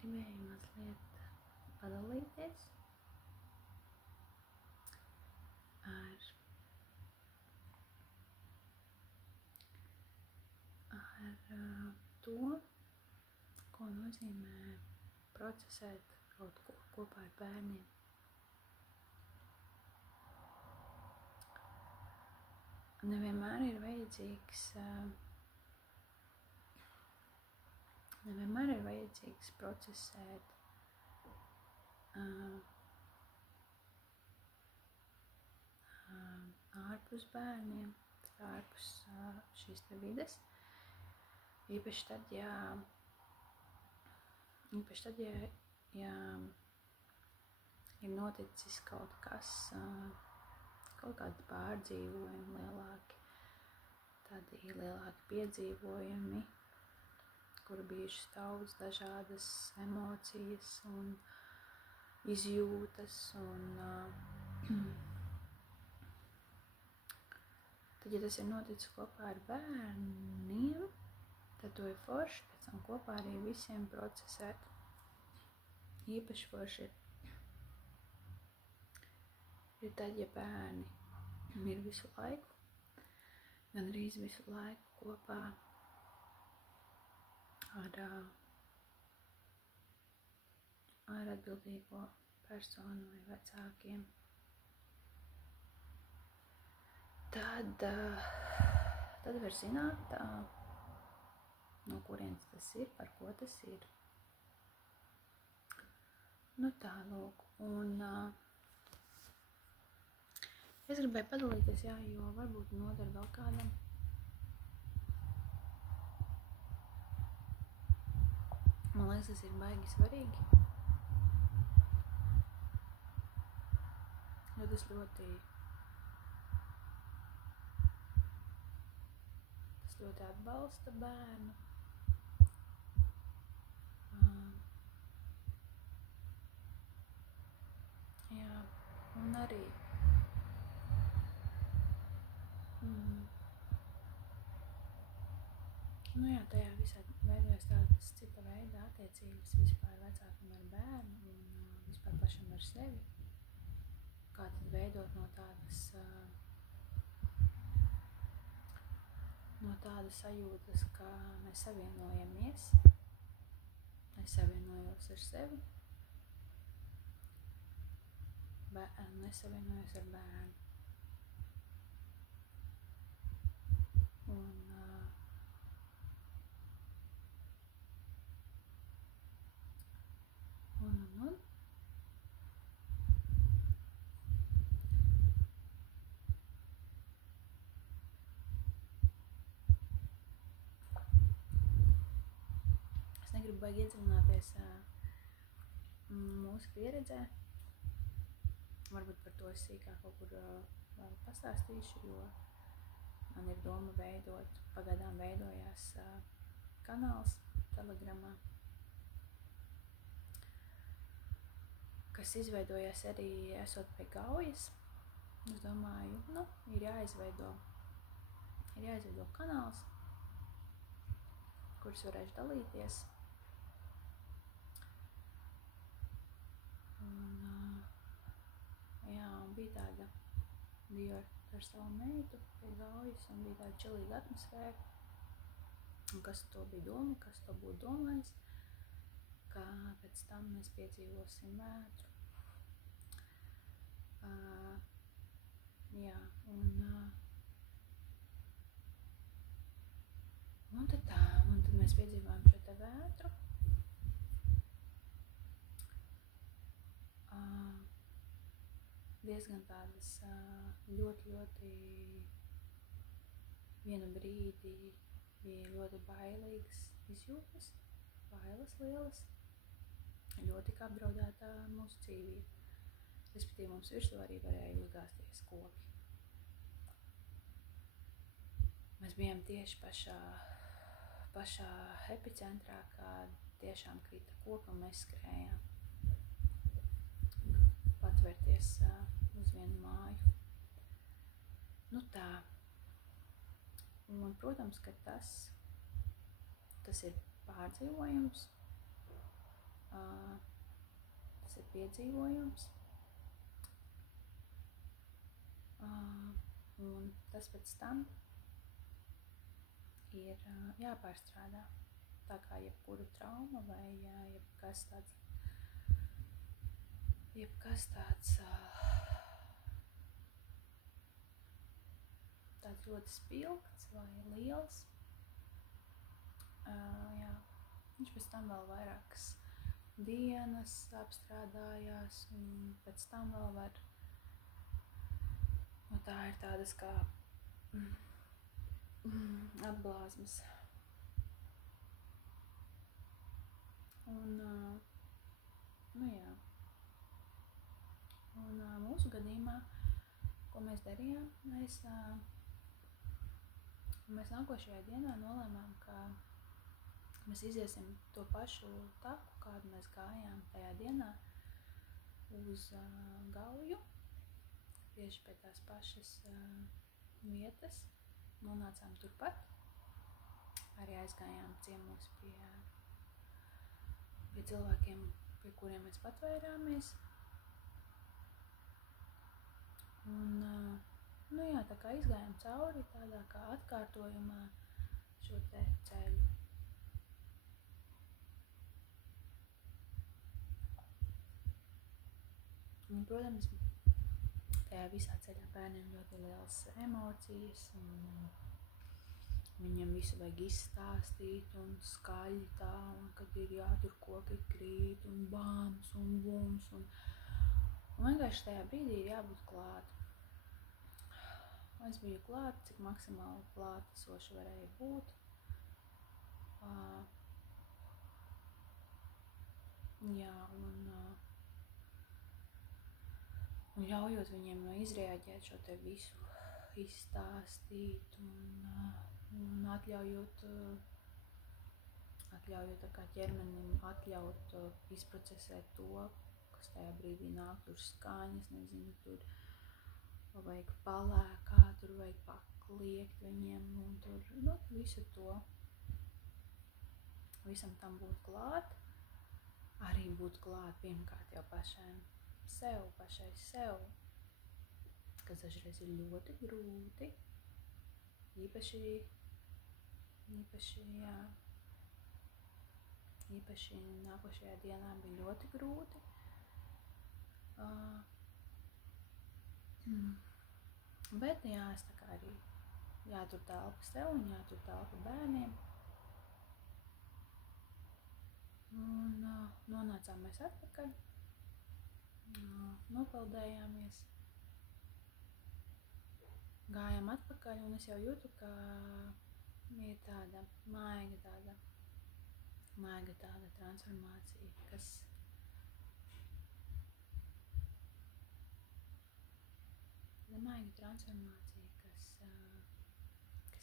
gribēju mazliet padalīties ar to, ko nozīmē procesēt kaut ko kopā ar bērniem. Nevienmēr ir vajadzīgs procesēt ārpus bērniem, ārpus šīs te vides. Īpaši tad, ja ir noticis kaut kādi pārdzīvojumi lielāki, tādi lielāki piedzīvojumi, kur bijušas daudz dažādas emocijas un izjūtas, un tad, ja tas ir noticis kopā ar bērniem, tad to ir forši pēc tam kopā arī visiem procesēt. Īpaši forši ir tad, ja bērni ir visu laiku, gandrīz visu laiku kopā ar atbildīgo personu vai vecākiem. Tad var zināt, no kurienes tas ir, par ko tas ir. Nu tā, lūk. Un es gribēju padalīties, jo varbūt noder vēl kādam. Man liekas, tas ir baigi svarīgi. Jo tas ļoti atbalsta bērnu. Jā, un arī tajā visā veidojas tādas cita veida attiecības vispār vecākam ar bērnu un vispār pašam ar sevi. Kā tad veidot no tādas sajūtas, ka mēs savienojamies. Es savienojos ar sevi, nesavienojos ar bērnu. Un es negribu baigi iedziļināties mūsu pieredzē. Varbūt par to es sīkāk kaut kur vēl pastāstīšu, jo man ir doma pagaidām veidojās kanāls Telegramā, kas izveidojās arī esot pie gaujas. Es domāju, ir jāizveido kanāls, kurus varēšu dalīties. Biju ar savu meitu pie gaujas un bija tāda čilīga atmosfēra. Un kas to būtu domājis, ka pēc tam mēs piedzīvosim vētru. Un tad mēs piedzīvojam šo te vētru. Diezgan tādas ļoti vienu brīdi bija ļoti bailīgas izjūtas, bailes lielas, ļoti kā apdraudētā mūsu dzīvība. Respektīvi mums virsū arī varēja uzgāzties koki. Mēs bijām tieši pašā epicentrā, kad tiešām krita koki un mēs skrējām patvērties uz vienu māju. Nu tā. Un, protams, ka tas ir pārdzīvojums. Tas ir piedzīvojums. Un tas pēc tam ir jāpārstrādā. Tā kā jebkura trauma vai jebkas tāds ļoti spilgts vai liels. Viņš pēc tam vēl vairākas dienas apstrādājās, un pēc tam vēl var, tā ir tādas kā atblāzmas. Un, Un mūsu gadījumā, ko mēs darījām, mēs nākošajā dienā nolēmām, ka mēs iziesim to pašu taku, kādu mēs gājām tajā dienā uz Gauju, tieši pie tās pašas vietas. Nonācām turpat, arī aizgājām ciemos pie cilvēkiem, pie kuriem mēs patvērāmies. Un, tā kā izgājām cauri tādā kā atkārtojumā šo te ceļu. Un, protams, tajā visā ceļā bērniem ļoti lielas emocijas, un viņam visu vajag izstāstīt un skaļi tā, un kad ir jātur koki krīt, un bāms, un bums, un vienkārši tajā brīdī ir jābūt klāt. Es biju klāt, cik maksimāli klātesoši varēja būt. Un ļaujot viņiem izreaģēt šo te visu, izstāstīt un atļaujot tā kā ķermenim atļaut izprocesēt to, kas tajā brīdī nāk, tur skaņas, nezinu, tur vajag palēkāt, tur vajag pakliegt viņiem, un tur, visu to, visam tam būt klāt, arī būt klāt pirmkārt jau pašai sev, kas dažreiz ir ļoti grūti, īpaši nākošajā dienā bija ļoti grūti. Bet es tā kā arī jātur telpa sev un jātur telpa bērniem. Un nonācām mēs atpakaļ, nopeldējāmies, gājām atpakaļ, un es jau jūtu, ka ir tāda maiga tāda transformācija, kas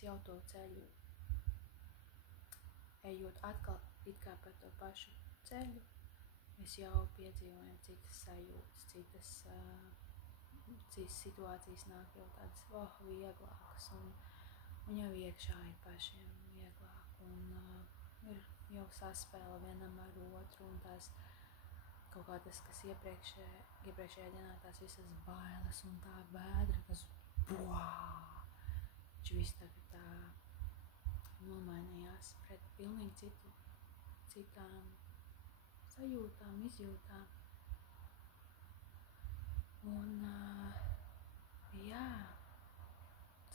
jau to ceļu, ejot atkal it kā par to pašu ceļu, mēs jau piedzīvojam citas sajūtas, citas situācijas nāk jau tādas vieglākas, un jau iekšā ir pašiem vieglāk, un ir jau saspēle vienam ar otru, un tās kaut kā tas, kas iepriekšējā dienā tās visas bailes un tā vēdra, tas viņš viss tagad tā nomainījās pret pilnīgi citām sajūtām, izjūtām. Un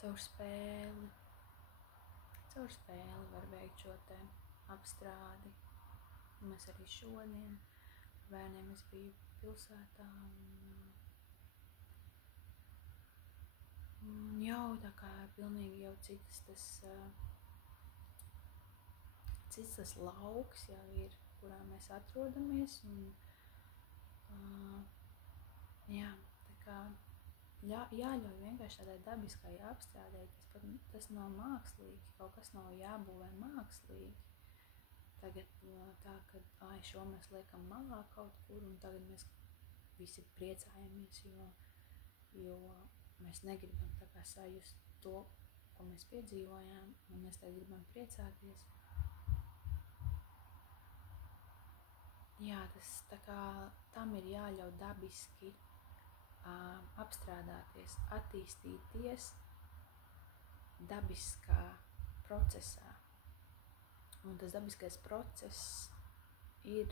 caur spēli var veikt šo te apstrādi. Mēs arī šodien bērniem es biju pilsētā, un jau tā kā pilnīgi jau cits tas lauks jau ir, kurā mēs atrodamies, un tā kā jāļauj vienkārši tādai dabiskai apstrādē, tas nav mākslīgi, kaut kas nav jābūvē mākslīgi. Tagad tā, ka šo mēs liekam malā kaut kur, un tagad mēs visi priecājamies, jo mēs negribam tā kā sajust to, ko mēs piedzīvojām, un mēs tagad gribam priecāties. jā, tas tā kā tam ir jāļauj dabiski apstrādāties, attīstīties dabiskā procesā. Un tas dabiskais process ir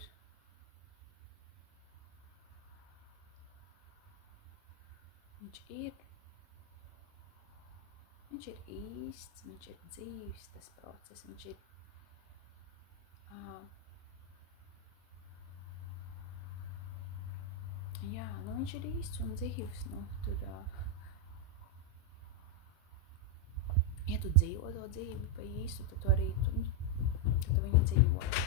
viņš ir īsts, viņš ir dzīves tas process, viņš ir jā, viņš ir īsts un dzīves, tur ja tu dzīvo to dzīvi pa īstu, tad tu arī tu viņu dzīvo.